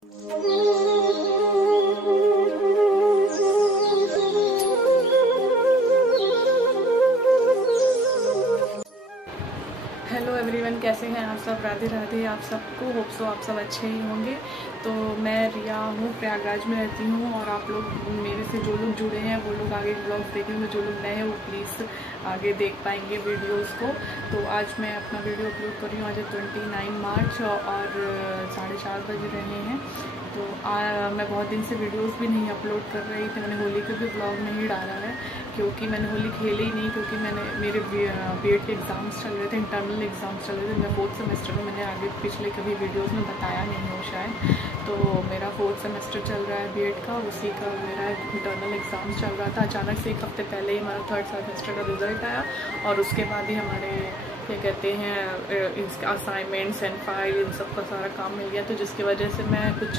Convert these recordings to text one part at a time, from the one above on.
Hello everyone, कैसे हैं आप सब। राधे राधे आप सबको। होप सो आप सब अच्छे ही होंगे। तो मैं रिया हूँ, प्रयागराज में रहती हूँ और आप लोग मेरे से जो लोग जुड़े हैं वो लोग आगे ब्लॉग्स देखेंगे। जो लोग नए हैं वो प्लीज़ आगे देख पाएंगे वीडियोस को। तो आज मैं अपना वीडियो अपलोड कर रही हूँ। आज 29 मार्च और 4:30 बज रहे हैं। तो मैं बहुत दिन से वीडियोस भी नहीं अपलोड कर रही थी। मैंने होली का भी ब्लॉग नहीं डाला है क्योंकि मैंने होली खेली ही नहीं, क्योंकि मेरे बीएड के एग्ज़ाम्स चल रहे थे, इंटरनल एग्ज़ाम्स चल रहे थे। मैं 4th सेमेस्टर में, मैंने आगे पिछले कभी वीडियोस में बताया नहीं हो शायद। तो मेरा 4th सेमेस्टर चल रहा है बीएड का, उसी का मेरा इंटरनल एग्ज़ाम्स चल रहा था। अचानक से 1 हफ्ते पहले ही हमारा 3rd सेमेस्टर का रिजल्ट आया और उसके बाद ही हमारे क्या कहते हैं इसके असाइनमेंट्स एंड फाइल इन सब का सारा काम मिल गया। तो जिसकी वजह से मैं कुछ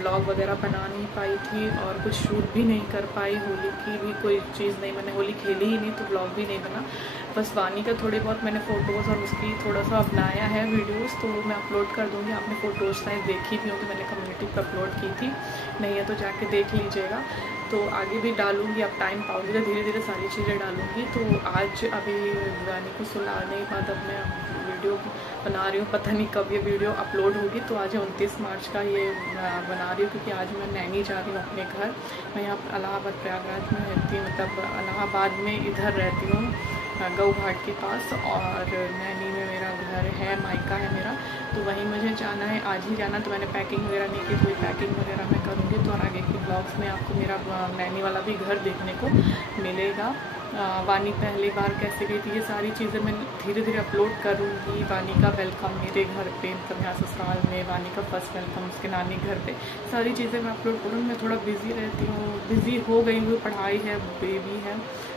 ब्लॉग वगैरह बना नहीं पाई थी और कुछ शूट भी नहीं कर पाई। होली की भी कोई चीज़ नहीं, मैंने होली खेली ही नहीं तो ब्लॉग भी नहीं बना। बस वानी का थोड़े बहुत मैंने फ़ोटोज़ और उसकी थोड़ा सा बनाया है वीडियोस, तो मैं अपलोड कर दूँगी। आपने फ़ोटोज़ शायद देखी भी होगी, मैंने कम्युनिटी पर अपलोड की थी। नहीं है तो जाके देख लीजिएगा। तो आगे भी डालूँगी, अब टाइम पाऊँगी तो धीरे धीरे सारी चीज़ें डालूँगी। तो आज अभी वानी को सुलाने के बाद अब मैं वीडियो बना रही हूँ। पता नहीं कब ये वीडियो अपलोड होगी। तो आज 29 मार्च का ये बना रही हूँ क्योंकि आज मैं नैनी जा रही हूँ अपने घर। मैं यहाँ इलाहाबाद प्रयागराज में रहती हूँ, मतलब इलाहाबाद में इधर रहती हूँ गऊ घाट के पास, और नैनी में मेरा घर है, मायका है मेरा। तो वहीं मुझे जाना है, आज ही जाना। तो मैंने पैकिंग वगैरह नहीं की, कोई पैकिंग वगैरह मैं करूँगी। तो और आगे के ब्लॉग्स में आपको मेरा नैनी वाला भी घर देखने को मिलेगा। वानी पहली बार कैसे गई थी, ये सारी चीज़ें मैं धीरे धीरे अपलोड करूँगी। वानी का वेलकम मेरे घर पे, मतलब यहाँ ससुराल में वानी का फर्स्ट वेलकम उसके नानी घर पे, सारी चीज़ें मैं अपलोड करूँगी। मैं थोड़ा बिज़ी रहती हूँ, बिज़ी हो गई हूँ, पढ़ाई है, बेबी है,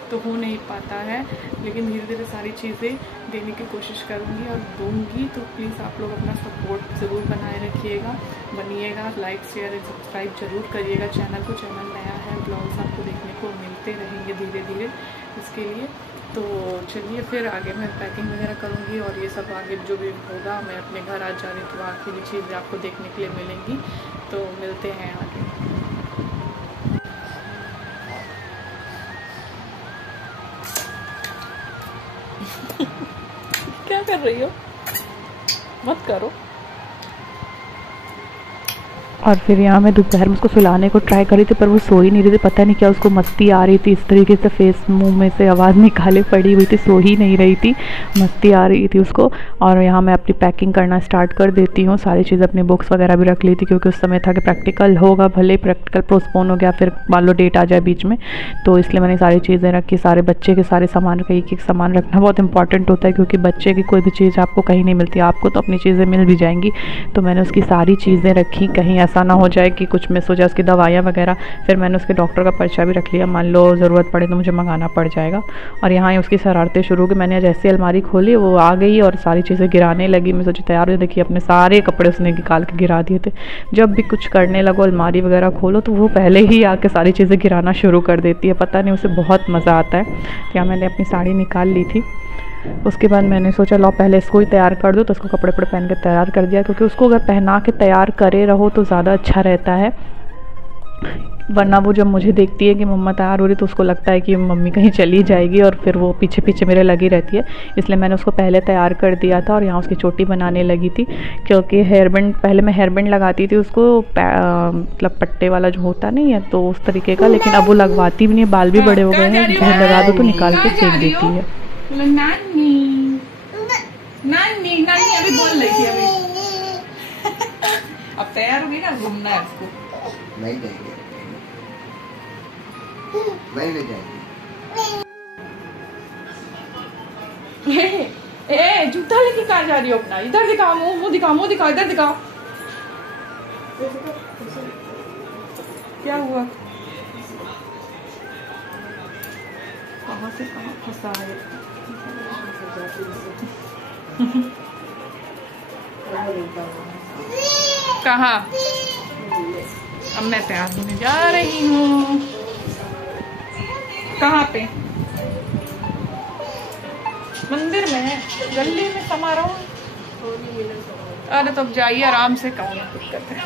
तो हो नहीं पाता है। लेकिन धीरे धीरे सारी चीज़ें देने की कोशिश करूँगी और दूँगी। तो प्लीज़ आप लोग अपना सपोर्ट ज़रूर बनाए रखिएगा, बनिएगा। लाइक शेयर एंड सब्सक्राइब ज़रूर करिएगा चैनल को। चैनल नया है, ब्लॉग्स आपको देखने को मिलते रहेंगे धीरे धीरे इसके लिए। तो चलिए फिर आगे मैं पैकिंग वगैरह करूँगी और ये सब आगे जो भी होगा। मैं अपने घर आज जा रही हूँ तो आगे भी चीज़ें आपको देखने के लिए मिलेंगी। तो मिलते हैं आगे। क्या कर रही हो, मत करो। और फिर यहाँ मैं दोपहर में उसको सुलाने को ट्राई करी थी पर वो सो ही नहीं रही थी। पता नहीं क्या उसको मस्ती आ रही थी, इस तरीके से फेस मुंह में से आवाज़ निकाले पड़ी हुई थी, सो ही नहीं रही थी, मस्ती आ रही थी उसको। और यहाँ मैं अपनी पैकिंग करना स्टार्ट कर देती हूँ। सारी चीज़ अपनी बुक्स वगैरह भी रख ली थी क्योंकि उस समय था कि प्रैक्टिकल होगा, भले ही प्रैक्टिकल पोस्टपोन हो गया, फिर मान लो डेट आ जाए बीच में, तो इसलिए मैंने सारी चीज़ें रखी। सारे बच्चे के सारे सामान रखे, एक सामान रखना बहुत इंपॉर्टेंट होता है क्योंकि बच्चे की कोई भी चीज़ आपको कहीं नहीं मिलती, आपको तो अपनी चीज़ें मिल भी जाएंगी। तो मैंने उसकी सारी चीज़ें रखी, कहीं ऐसा ना हो जाए कि कुछ मिस हो जाए, उसकी दवाइयाँ वगैरह। फिर मैंने उसके डॉक्टर का पर्चा भी रख लिया, मान लो ज़रूरत पड़े तो मुझे मंगाना पड़ जाएगा। और यहाँ ही उसकी शरारतें शुरू हो गई। मैंने जैसे अलमारी खोली वो आ गई और सारी चीज़ें गिराने लगी। मैं सोची तैयार हो, देखिए अपने सारे कपड़े उसने निकाल के गिरा दिए थे। जब भी कुछ करने लगो, अलमारी वगैरह खोलो, तो वो पहले ही आके सारी चीज़ें गिराना शुरू कर देती है। पता नहीं उसे बहुत मज़ा आता है। तो यहाँ मैंने अपनी साड़ी निकाल ली थी। उसके बाद मैंने सोचा लो पहले इसको ही तैयार कर दो, तो उसको कपड़े पहन के तैयार कर दिया क्योंकि उसको अगर पहना के तैयार करे रहो तो ज़्यादा अच्छा रहता है। वरना वो जब मुझे देखती है कि मम्मा तैयार हो रही तो उसको लगता है कि मम्मी कहीं चली जाएगी और फिर वो पीछे पीछे मेरे लगी रहती है। इसलिए मैंने उसको पहले तैयार कर दिया था और यहाँ उसकी चोटी बनाने लगी थी क्योंकि हेयर बैंड, पहले मैं हेयर बैंड लगाती थी उसको, मतलब पट्टे वाला जो होता नहीं है तो उस तरीके का, लेकिन अब वो लगवाती भी नहीं, बाल भी बड़े हो गए हैं, जब लगा दो तो निकाल के फेंक देती है। नानी नानी नानी अभी बोल रही थी अभी। अब तैयार होगी ना, घूमना है उसको। नहीं जाएंगे, नहीं ले जाएंगे। ए जूता लेके कहाँ जा रही हो अपना? इधर दिखाओ, मुंह दिखाओ, मुंह दिखाओ, इधर दिखाओ। क्या हुआ? कहाँ से कहाँ फंसा है? कहाँ? अब मैं तैयार होने जा रही हूँ। कहाँ पे? मंदिर में, गली में समारोह। अरे तो अब जाइए आराम से, कौन दिक्कत है।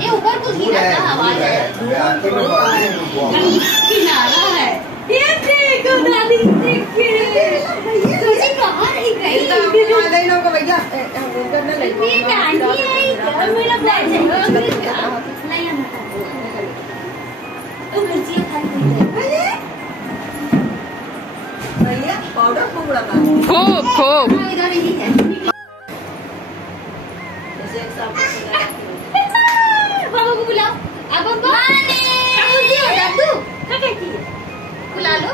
ये ऊपर कुछ गिरा था, आवाज है। किनारा है ये, देखो दादी देखिए तुझे कहाँ रही गई भैया, ये डांडी है क्या, मेरा बैठ जाएगा नहीं हम तो मिर्ची खाई भैया पाउडर खूब लगा, खूब खूब इधर ही है बाबा को बुलाओ। अब बाबा खुशी हो जा तू, क्या कहती है, बुला लो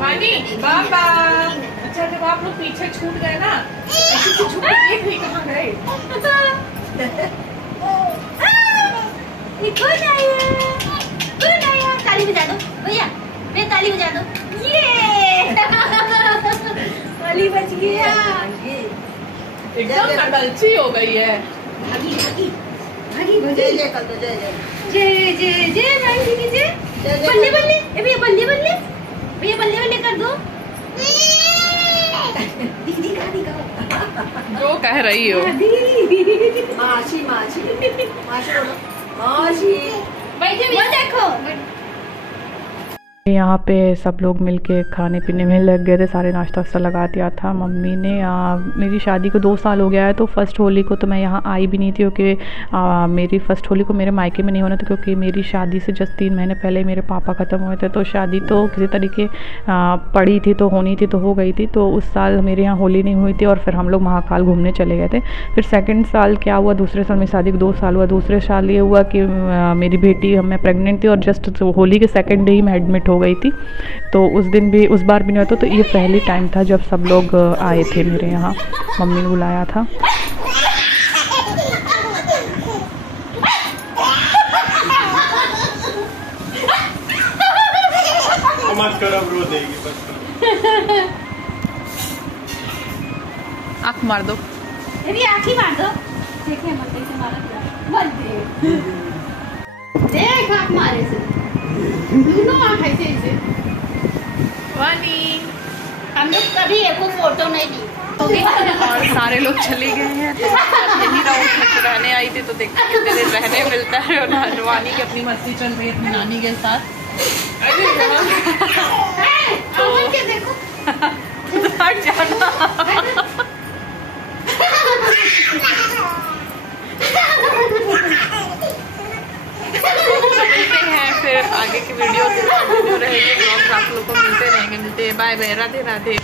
वानी बाबा। अच्छा जब आप लोग पीछे छूट गए ना, छूट गए कहाँ गए? कौन आया, कौन आया, ताली बजा दो भैया, मैं ताली बजा दो, ये ताली बज गया, एकदम नकलची हो गई है। भागी भागी भागी भागी, जय कल तो जय जय जय जय जय भाई की जय, बल्ले बल्ले ए भैया, बल्ले बल्ले भैया, बल्ले बल्ले कर दो, दिखा दिखा जो कह रही हो। माछी माछी माछी माछी, बैठे भैया देखो। यहाँ पे सब लोग मिलके खाने पीने में लग गए थे, सारे नाश्ता वास्ता लगा दिया था मम्मी ने। मेरी शादी को 2 साल हो गया है, तो फर्स्ट होली को तो मैं यहाँ आई भी नहीं थी, क्योंकि मेरी फ़र्स्ट होली को मेरे मायके में नहीं होना था, क्योंकि मेरी शादी से जस्ट 3 महीने पहले मेरे पापा ख़त्म हुए थे। तो शादी तो किसी तरीके पड़ी थी तो होनी थी तो हो गई थी। तो उस साल मेरे यहाँ होली नहीं हुई थी और फिर हम लोग महाकाल घूमने चले गए थे। फिर सेकेंड साल क्या हुआ, दूसरे साल मेरी शादी को 2 साल हुआ, दूसरे साल ये हुआ कि मेरी बेटी, मैं प्रेग्नेंट थी और जस्ट होली के सेकेंड डे ही मैं एडमिट हो गई थी। तो उस दिन भी, उस बार भी नहीं हुआ। तो ये पहली टाइम था जब सब लोग आए थे मेरे यहाँ, मम्मी ने बुलाया था। मत करो, रो देगी, बस आँख मार दो, अरे आँख ही मार दो, देखिए मत कैसे मारा, मत देख आँख मारे से, दोनों आँख ऐसे ऐसे। वानी हम लोग कभी एक फोटो नहीं ली, और सारे लोग चले गए हैं। तो यही रहने आई थी, तो देखते कितने दिन रहने मिलता है। और वानी की अपनी मस्ती चल रही है अपनी नानी के साथ। तो देखो हट जाना। मिलते हैं फिर आगे की वीडियो रहेगी, ब्लॉग्स आप लोग को मिलते रहेंगे। मिलते हैं, बाय बाय, राधे राधे।